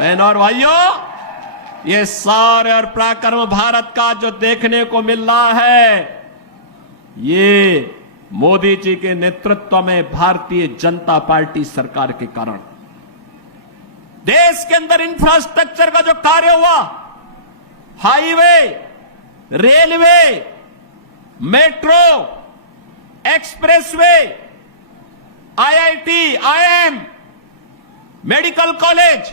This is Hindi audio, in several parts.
बहनों और भाइयों, ये सारे और पराक्रम भारत का जो देखने को मिल रहा है, ये मोदी जी के नेतृत्व में भारतीय जनता पार्टी सरकार के कारण देश के अंदर इंफ्रास्ट्रक्चर का जो कार्य हुआ, highway, railway, metro, expressway, IIT, IIM, medical college,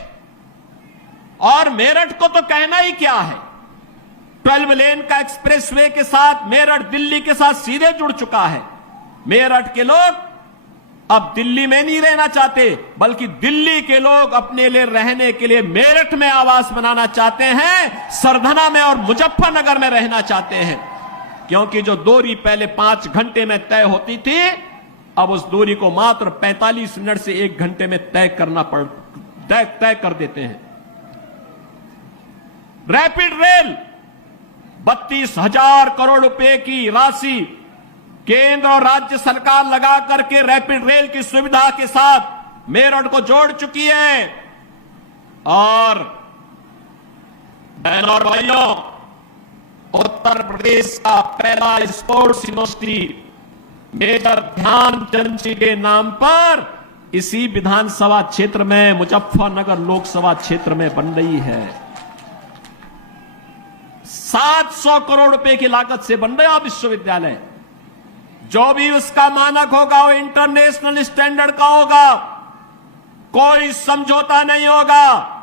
और मेरठ को तो कहना ही क्या है। 12 लेन का एक्सप्रेसवे के साथ मेरठ दिल्ली के साथ सीधे जुड़ चुका है। मेरठ के लोग अब दिल्ली में नहीं रहना चाहते, बल्कि दिल्ली के लोग अपने लिए रहने के लिए मेरठ में आवास बनाना चाहते हैं, सरधना में और मुजफ्फरनगर में रहना चाहते हैं। क्योंकि जो दूरी पहले 5 घंटे में तय होती थी, अब उस दूरी को मात्र 45 मिनट से 1 घंटे में तय कर देते हैं। रैपिड रेल, 32,000 करोड़ रुपए की राशि केंद्र और राज्य सरकार लगा करके रैपिड रेल की सुविधा के साथ मेरठ को जोड़ चुकी है। और बहनों और भाइयों, उत्तर प्रदेश का पहला स्पोर्ट्स यूनिवर्सिटी मेजर ध्यानचंद जी के नाम पर इसी विधानसभा क्षेत्र में, मुजफ्फरनगर लोकसभा क्षेत्र में बन रही है। 700 करोड़ रुपए की लागत से बन रहा विश्वविद्यालय। जो भी उसका मानक होगा वो इंटरनेशनल स्टैंडर्ड का होगा, कोई समझौता नहीं होगा।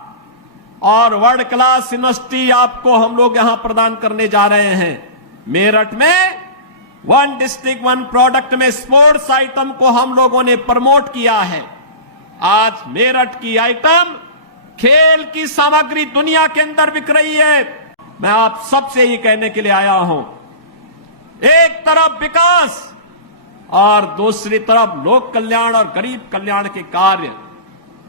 और वर्ल्ड क्लास यूनिवर्सिटी आपको हम लोग यहां प्रदान करने जा रहे हैं। मेरठ में 1 डिस्ट्रिक्ट 1 प्रोडक्ट में स्पोर्ट्स आइटम को हम लोगों ने प्रमोट किया है। आज मेरठ की आइटम, खेल की सामग्री दुनिया के अंदर बिक रही है। मैं आप सबसे ये कहने के लिए आया हूं, एक तरफ विकास और दूसरी तरफ लोक कल्याण और गरीब कल्याण के कार्य।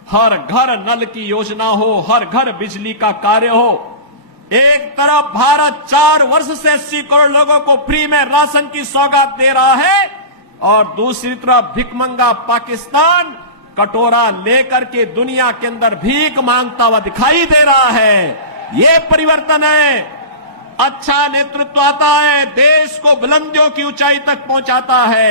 हर घर नल की योजना हो, हर घर बिजली का कार्य हो। एक तरफ भारत 4 वर्ष से 80 करोड़ लोगों को फ्री में राशन की सौगात दे रहा है, और दूसरी तरफ भिखमंगा पाकिस्तान कटोरा लेकर के दुनिया के अंदर भीख मांगता हुआ दिखाई दे रहा है। ये परिवर्तन है। अच्छा नेतृत्व आता है, देश को बुलंदियों की ऊंचाई तक पहुंचाता है।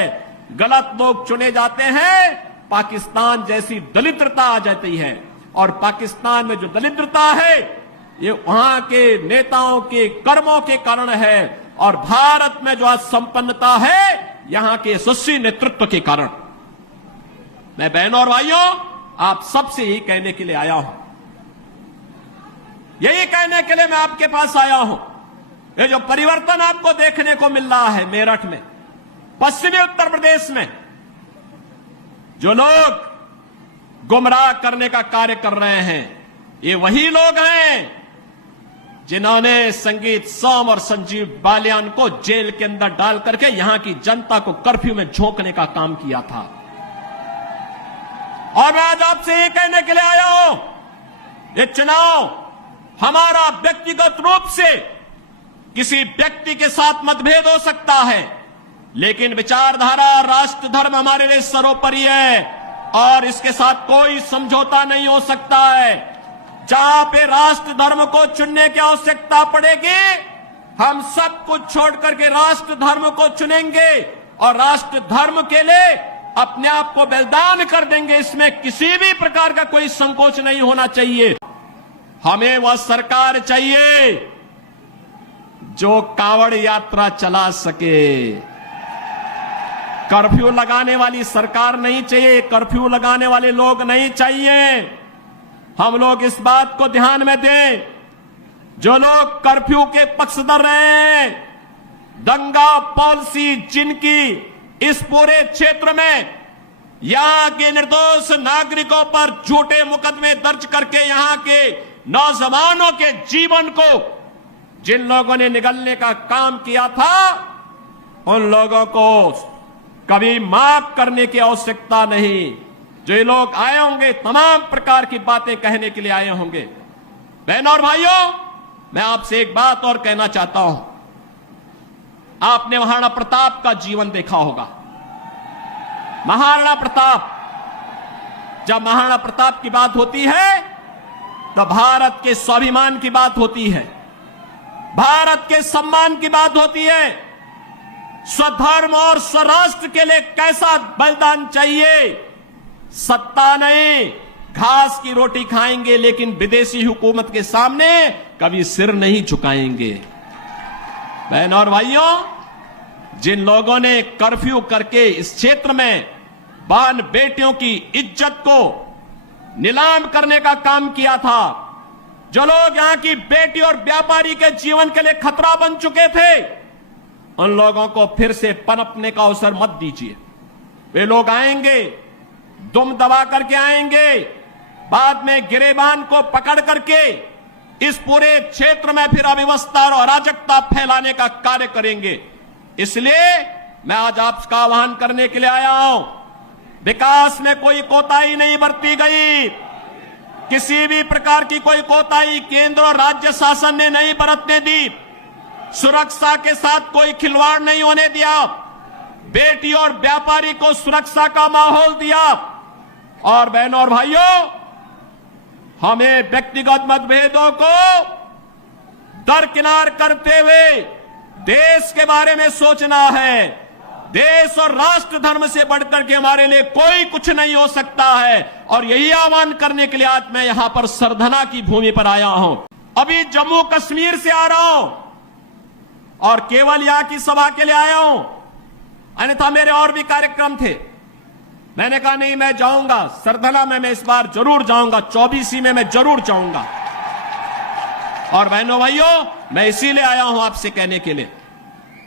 गलत लोग चुने जाते हैं, पाकिस्तान जैसी दरिद्रता आ जाती है। और पाकिस्तान में जो दरिद्रता है, ये वहां के नेताओं के कर्मों के कारण है। और भारत में जो आज संपन्नता है, यहां के यशस्वी नेतृत्व के कारण। मैं बहनों और भाइयों, आप सबसे यही कहने के लिए आया हूं, यही कहने के लिए मैं आपके पास आया हूं। ये जो परिवर्तन आपको देखने को मिल रहा है मेरठ में, पश्चिमी उत्तर प्रदेश में, जो लोग गुमराह करने का कार्य कर रहे हैं, ये वही लोग हैं जिन्होंने संगीत सोम और संजीव बालियान को जेल के अंदर डाल करके यहां की जनता को कर्फ्यू में झोंकने का काम किया था। और मैं आज आपसे ये कहने के लिए आया हूं, ये चुनाव हमारा व्यक्तिगत रूप से किसी व्यक्ति के साथ मतभेद हो सकता है, लेकिन विचारधारा, राष्ट्र धर्म हमारे लिए सर्वोपरि है और इसके साथ कोई समझौता नहीं हो सकता है। जहां पे राष्ट्र धर्म को चुनने की आवश्यकता पड़ेगी, हम सब कुछ छोड़ करके राष्ट्र धर्म को चुनेंगे और राष्ट्र धर्म के लिए अपने आप को बलिदान कर देंगे। इसमें किसी भी प्रकार का कोई संकोच नहीं होना चाहिए। हमें वह सरकार चाहिए जो कांवड़ यात्रा चला सके। कर्फ्यू लगाने वाली सरकार नहीं चाहिए, कर्फ्यू लगाने वाले लोग नहीं चाहिए। हम लोग इस बात को ध्यान में दें, जो लोग कर्फ्यू के पक्षधर रहे हैं, दंगा पॉलिसी जिनकी इस पूरे क्षेत्र में यहां के निर्दोष नागरिकों पर झूठे मुकदमे दर्ज करके यहां के नौजवानों के जीवन को जिन लोगों ने निगलने का काम किया था, उन लोगों को कभी माफ करने की आवश्यकता नहीं। जो ये लोग आए होंगे, तमाम प्रकार की बातें कहने के लिए आए होंगे। बहनों और भाइयों, मैं आपसे एक बात और कहना चाहता हूं। आपने महाराणा प्रताप का जीवन देखा होगा। महाराणा प्रताप, जब महाराणा प्रताप की बात होती है तो भारत के स्वाभिमान की बात होती है, भारत के सम्मान की बात होती है। स्वधर्म और स्वराष्ट्र के लिए कैसा बलिदान चाहिए। सत्ता नहीं, घास की रोटी खाएंगे, लेकिन विदेशी हुकूमत के सामने कभी सिर नहीं झुकाएंगे। बहन और भाइयों, जिन लोगों ने कर्फ्यू करके इस क्षेत्र में बहन बेटियों की इज्जत को नीलाम करने का काम किया था, जो लोग यहां की बेटी और व्यापारी के जीवन के लिए खतरा बन चुके थे, उन लोगों को फिर से पनपने का अवसर मत दीजिए। वे लोग आएंगे, दुम दबा करके आएंगे, बाद में गिरेबान को पकड़ करके इस पूरे क्षेत्र में फिर अव्यवस्था और अराजकता फैलाने का कार्य करेंगे। इसलिए मैं आज आपका आह्वान करने के लिए आया हूं। विकास में कोई कोताही नहीं बरती गई, किसी भी प्रकार की कोई कोताही केंद्र और राज्य शासन ने नहीं बरतने दी। सुरक्षा के साथ कोई खिलवाड़ नहीं होने दिया, बेटी और व्यापारी को सुरक्षा का माहौल दिया। और बहनों और भाइयों, हमें व्यक्तिगत मतभेदों को दरकिनार करते हुए देश के बारे में सोचना है। देश और राष्ट्र धर्म से बढ़कर के हमारे लिए कोई कुछ नहीं हो सकता है। और यही आह्वान करने के लिए आज मैं यहां पर सरधना की भूमि पर आया हूं। अभी जम्मू कश्मीर से आ रहा हूं और केवल यहां की सभा के लिए आया हूं, अन्यथा मेरे और भी कार्यक्रम थे। मैंने कहा नहीं, मैं जाऊंगा सरधना में, मैं इस बार जरूर जाऊंगा, 24 में मैं जरूर जाऊंगा। और बहनों भाइयों, मैं इसीलिए आया हूं आपसे कहने के लिए,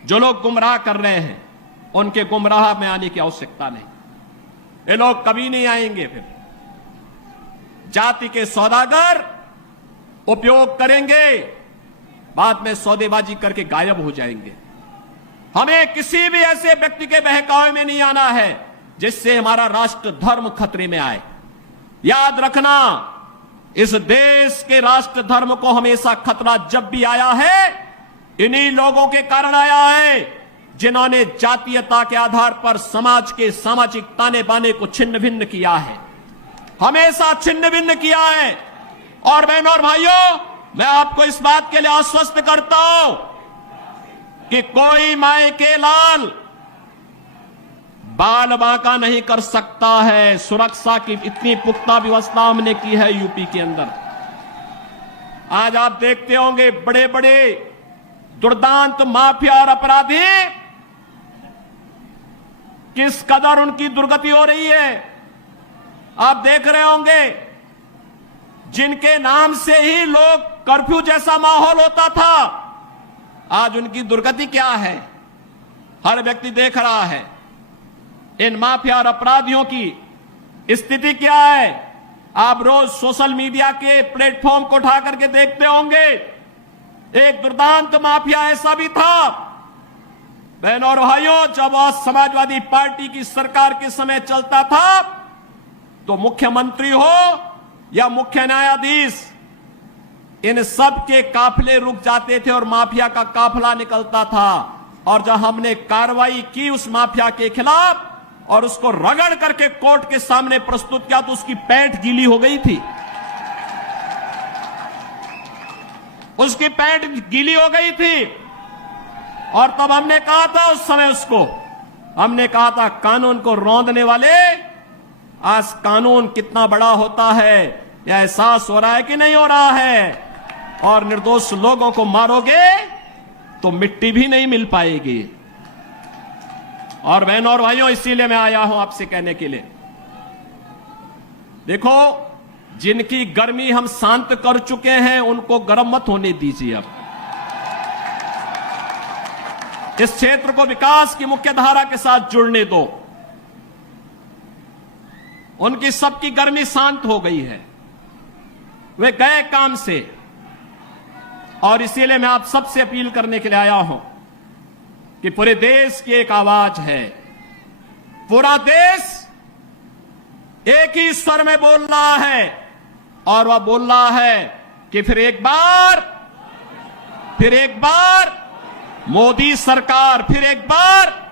जो लोग गुमराह कर रहे हैं उनके गुमराह में आने की आवश्यकता नहीं। ये लोग कभी नहीं आएंगे। फिर जाति के सौदागर उपयोग करेंगे, बाद में सौदेबाजी करके गायब हो जाएंगे। हमें किसी भी ऐसे व्यक्ति के बहकावे में नहीं आना है जिससे हमारा राष्ट्र धर्म खतरे में आए। याद रखना, इस देश के राष्ट्र धर्म को हमेशा खतरा जब भी आया है, इन्हीं लोगों के कारण आया है, जिन्होंने जातीयता के आधार पर समाज के सामाजिक ताने बाने को छिन्न भिन्न किया है, हमेशा छिन्न भिन्न किया है। और बहनों और भाइयों, मैं आपको इस बात के लिए आश्वस्त करता हूं कि कोई माए के लाल बाल बांका नहीं कर सकता है। सुरक्षा की इतनी पुख्ता व्यवस्था हमने की है यूपी के अंदर। आज आप देखते होंगे बड़े बड़े दुर्दांत माफिया और अपराधी किस कदर उनकी दुर्गति हो रही है। आप देख रहे होंगे, जिनके नाम से ही लोग कर्फ्यू जैसा माहौल होता था, आज उनकी दुर्गति क्या है, हर व्यक्ति देख रहा है। इन माफिया और अपराधियों की स्थिति क्या है, आप रोज सोशल मीडिया के प्लेटफॉर्म को उठा करके देखते होंगे। एक दुर्दांत माफिया ऐसा भी था। बहनों और भाइयों, जब आज समाजवादी पार्टी की सरकार के समय चलता था, तो मुख्यमंत्री हो या मुख्य न्यायाधीश, इन सब के काफिले रुक जाते थे और माफिया का काफिला निकलता था। और जब हमने कार्रवाई की उस माफिया के खिलाफ और उसको रगड़ करके कोर्ट के सामने प्रस्तुत किया, तो उसकी पैंट गीली हो गई थी, उसकी पैंट गीली हो गई थी। और तब हमने कहा था, उस समय उसको हमने कहा था, कानून को रौंदने वाले, आज कानून कितना बड़ा होता है यह एहसास हो रहा है कि नहीं हो रहा है। और निर्दोष लोगों को मारोगे तो मिट्टी भी नहीं मिल पाएगी। और बहनों और भाइयों, इसीलिए मैं आया हूं आपसे कहने के लिए, देखो, जिनकी गर्मी हम शांत कर चुके हैं उनको गर्म मत होने दीजिए। अब इस क्षेत्र को विकास की मुख्य धारा के साथ जुड़ने दो। उनकी सबकी गर्मी शांत हो गई है, वे गए काम से। और इसीलिए मैं आप सबसे अपील करने के लिए आया हूं कि पूरे देश की एक आवाज है, पूरा देश एक ही स्वर में बोल रहा है। और वह बोल रहा है कि फिर एक बार मोदी सरकार, फिर एक बार